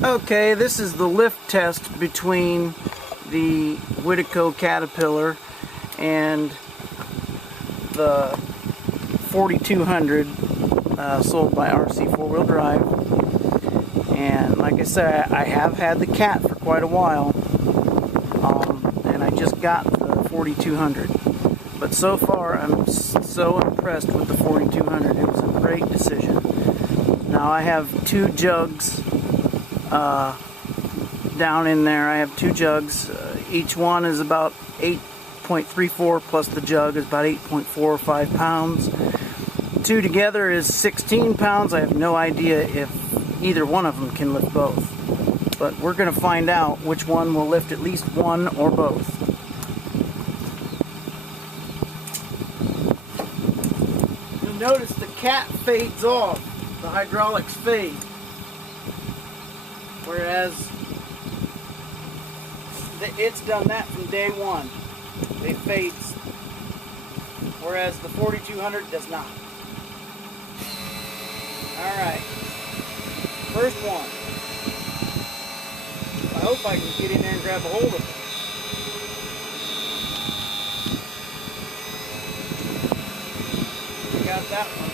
Okay, this is the lift test between the Whittico Caterpillar and the 4200 sold by RC 4-wheel drive. And like I said, I have had the Cat for quite a while, and I just got the 4200. But so far, I'm so impressed with the 4200. It was a great decision. Now I have two jugs down in there. I have two jugs. Each one is about 8.34 plus the jug is about 8.45 pounds. Two together is 16 pounds. I have no idea if either one of them can lift both. But we're going to find out which one will lift at least one or both. You'll notice the Cat fades off. The hydraulics fade. Whereas it's done that from day one. It fades. Whereas the 4200 does not. Alright. First one. I hope I can get in there and grab a hold of it. I got that one.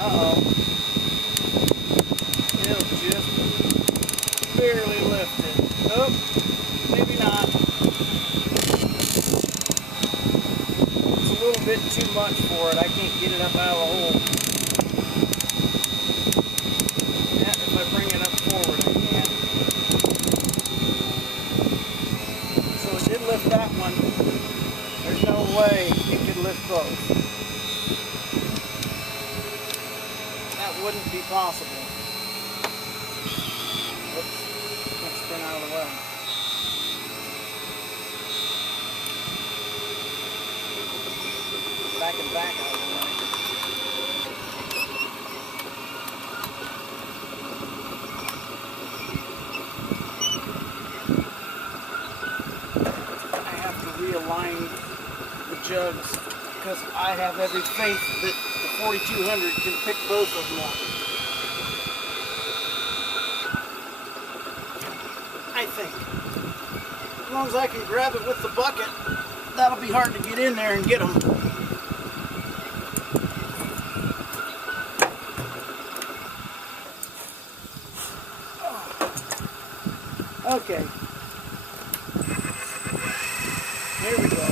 Uh-oh. It'll just barely lift it. Oh, maybe not. It's a little bit too much for it. I can't get it up out of the hole. Yeah, if I bring it up forward, I can. So it did lift that one. There's no way it could lift both. Wouldn't be possible. Oops, let's spin out of the way. Back and back out of the way. I have to realign the jugs because I have every faith that 4200 can pick both of them up. I think. As long as I can grab it with the bucket, that'll be hard to get in there and get them. Okay. Here we go.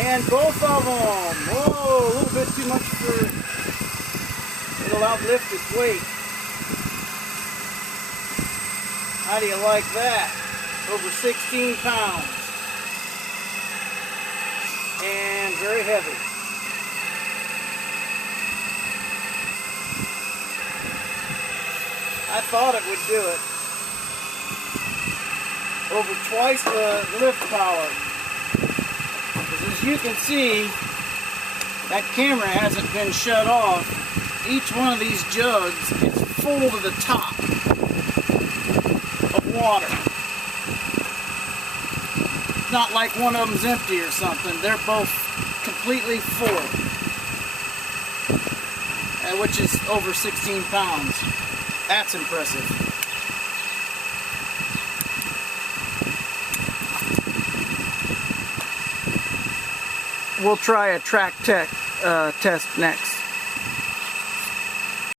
And both of them. Whoa, a little bit too much for it'll outlift its weight. How do you like that? Over 16 pounds. And very heavy. I thought it would do it. Over twice the lift power. As you can see, that camera hasn't been shut off. Each one of these jugs is full to the top of water. It's not like one of them's empty or something. They're both completely full, which is over 16 pounds. That's impressive. We'll try a track test next.